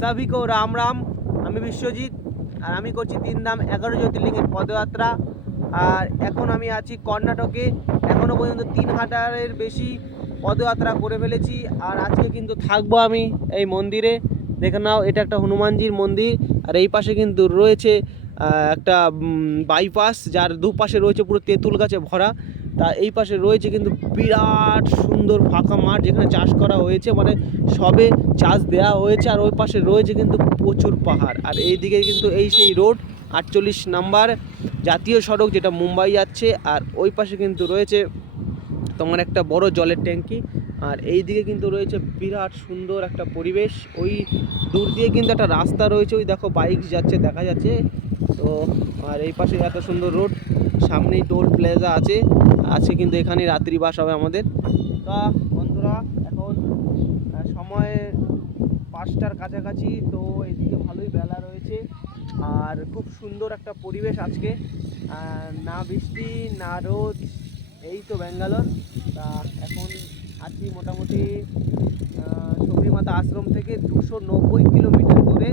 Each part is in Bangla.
সভি কো রাম রাম। আমি বিশ্বজিৎ আর আমি করছি তিন ধাম এগারো জ্যোতির্লিঙ্গের পদযাত্রা। আর এখন আমি আছি কর্ণাটকে। এখনও পর্যন্ত তিন হাজারের বেশি পদযাত্রা করে ফেলেছি। আর আজকে কিন্তু থাকব আমি এই মন্দিরে। দেখে নাও, এটা একটা হনুমানজির মন্দির। আর এই পাশে কিন্তু রয়েছে একটা বাইপাস যার দুপাশে রয়েছে পুরো তেঁতুল গাছে ভরা। তা এই পাশে রয়েছে কিন্তু বিরাট সুন্দর ফাঁকা মাঠ যেখানে চাষ করা হয়েছে মানে সবে চাষ দেওয়া হয়েছে, আর ওই পাশে রয়েছে কিন্তু প্রচুর পাহাড়। আর এই দিকে কিন্তু এই সেই রোড, আটচল্লিশ নাম্বার জাতীয় সড়ক যেটা মুম্বাই যাচ্ছে, আর ওই পাশে কিন্তু রয়েছে তোমার একটা বড় জলের ট্যাঙ্কি, আর এই দিকে কিন্তু রয়েছে বিরাট সুন্দর একটা পরিবেশ। ওই দূর দিয়ে কিন্তু একটা রাস্তা রয়েছে, ওই দেখো বাইক যাচ্ছে, দেখা যাচ্ছে। তো, আর এই পাশে এত সুন্দর রোড সামনেই টোল প্লাজা আছে। আছে কিন্তু এখানে রাত্রিবাস হবে আমাদের। তা বন্ধুরা, এখন সময় পাঁচটার কাছাকাছি, তো এদিকে ভালোই বেলা রয়েছে। আর খুব সুন্দর একটা পরিবেশ আজকে। না বৃষ্টি, না রোদ, এই তো ব্যাঙ্গালোর। তা এখন আছি মোটামুটি শবরীমাতা আশ্রম থেকে দুশো নব্বই কিলোমিটার দূরে।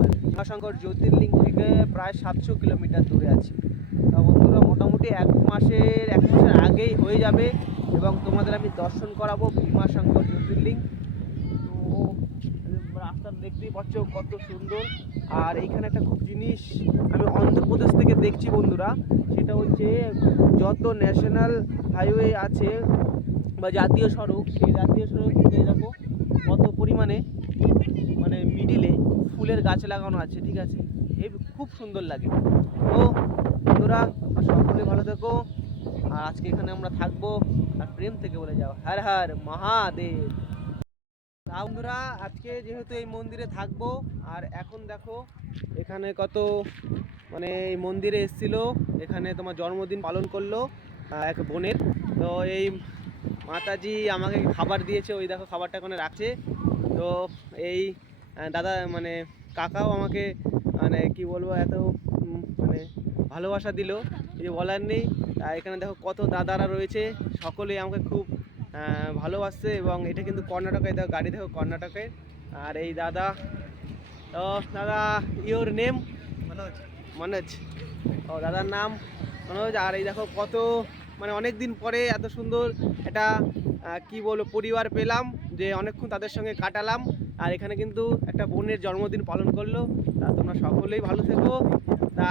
আর ভীমাশঙ্কর জ্যোতির্লিঙ্গ থেকে প্রায় সাতশো কিলোমিটার দূরে আছি। বন্ধুরা, মোটামুটি এক মাসের এক মাসের আগেই হয়ে যাবে এবং তোমাদের আমি দর্শন করাবো ভীমা ভীমাশঙ্কর জ্যোতির্লিঙ্গ তো রাস্তা দেখতেই পাচ্ছ কত সুন্দর। আর এইখানে একটা খুব জিনিস আমি অন্ধ্রপ্রদেশ থেকে দেখছি বন্ধুরা, সেটা হচ্ছে যত ন্যাশনাল হাইওয়ে আছে বা জাতীয় সড়ক, সেই জাতীয় সড়ক দেখো কত পরিমাণে মানে মিডিলে ফুলের গাছ লাগানো আছে, ঠিক আছে? এই খুব সুন্দর লাগে। তো বন্ধুরা তোমরা সকলে ভালো থেকো। আর আজকে এখানে আমরা থাকব আর প্রেম থেকে বলে যাও। হর হর মহাদেব। বন্ধুরা, আজকে যেহেতু এই মন্দিরে থাকব, আর এখন দেখো, এখানে কত মানে এই মন্দিরে এসেছিল, এখানে তোমার জন্মদিন পালন করল এক বোনের। তো এই মাতাজি আমাকে খাবার দিয়েছে, ওই দেখো খাবারটা ওখানে রাখছে। তো এই দাদা মানে কাকাও আমাকে মানে কি বলব, এত মানে ভালোবাসা দিল। কিছু বলার নেই। এখানে দেখো কত দাদারা রয়েছে। সকলেই আমাকে খুব ভালোবাসছে এবং এটা কিন্তু কর্ণাটকে দেখো গাড়ি দেখো কর্ণাটকে। আর এই দাদা তো দাদা ইওর নেম মনোজ। মনোজ। ও দাদার নাম মনোজ। আর এই দেখো কত মানে অনেক দিন পরে এত সুন্দর এটা কি বলব পরিবার পেলাম যে অনেকক্ষণ তাদের সঙ্গে কাটালাম। আর এখানে কিন্তু একটা বোনের জন্মদিন পালন করল। তা তোমরা সকলেই ভালো থেকো। তা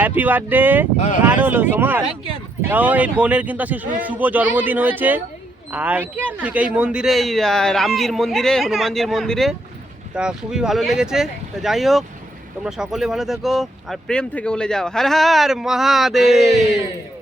হ্যাপি বার্থডে আর হলো তোমার তাও এই কিন্তু শুভ জন্মদিন হয়েছে। আর ঠিক এই মন্দিরে এই রামজির মন্দিরে হনুমানজির মন্দিরে তা খুবই ভালো লেগেছে। যাই হোক তোমরা সকলে ভালো থেকো আর প্রেম থেকে বলে যাও। হর হর মহাদেব!